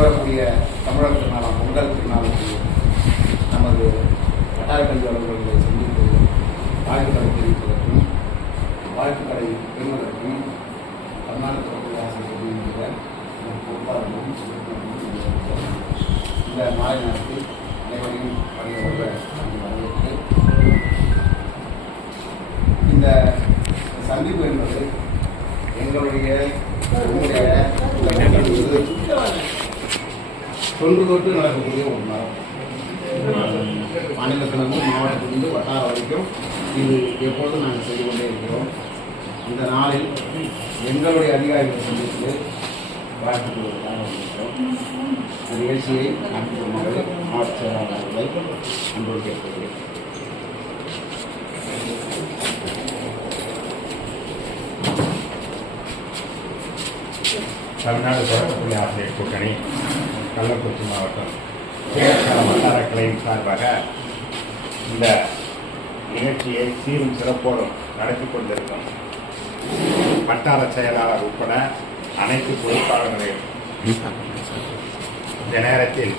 எதிர்வரக்கூடிய தமிழர் திருநாளாம் பொங்கல் திருநாளுக்கு நமது வட்டார கல்வி அலுவலர்களை சந்தித்து வாழ்த்துக்களை தெரிவிப்பதற்கும் வாழ்த்துக்களை பெறுவதற்கும் தமிழ்நாடு தொடர்பு ஆசிரியர் பொறுப்பாளர்களும் இந்த மாலை நேரத்தில் அனைவரையும் வரவேற்று இந்த சந்திப்பு என்பது எங்களுடைய தொன்று தொட்டு நடக்கக்கூடிய ஒரு நாள். மாநிலத்திலிருந்து மாவட்டத்திலிருந்து வட்டார வரைக்கும் இது எப்பொழுதும் நாங்கள் செய்து கொண்டே இருக்கிறோம். இந்த நாளில் எங்களுடைய அதிகாரிகளை சந்தித்து வாழ்த்துக்களுக்காக வந்திருக்கிறோம். இந்த நிகழ்ச்சியை நாட்டுப்புறமாக மாவட்ட செயலாளர்களை அன்போடு கேட்கிறேன். தமிழ்நாடு தொடர்புடைய ஆசிரியர் கூட்டணி கள்ளக்குறிச்சி மாவட்டம் வட்டார கிளையின் சார்பாக இந்த நிகழ்ச்சியை சீரும் சிறப்போடும் நடத்தி கொண்டிருக்கும் வட்டார செயலாளர் உட்பட அனைத்து பொறுப்பாளர்களையும் இந்த நேரத்தில்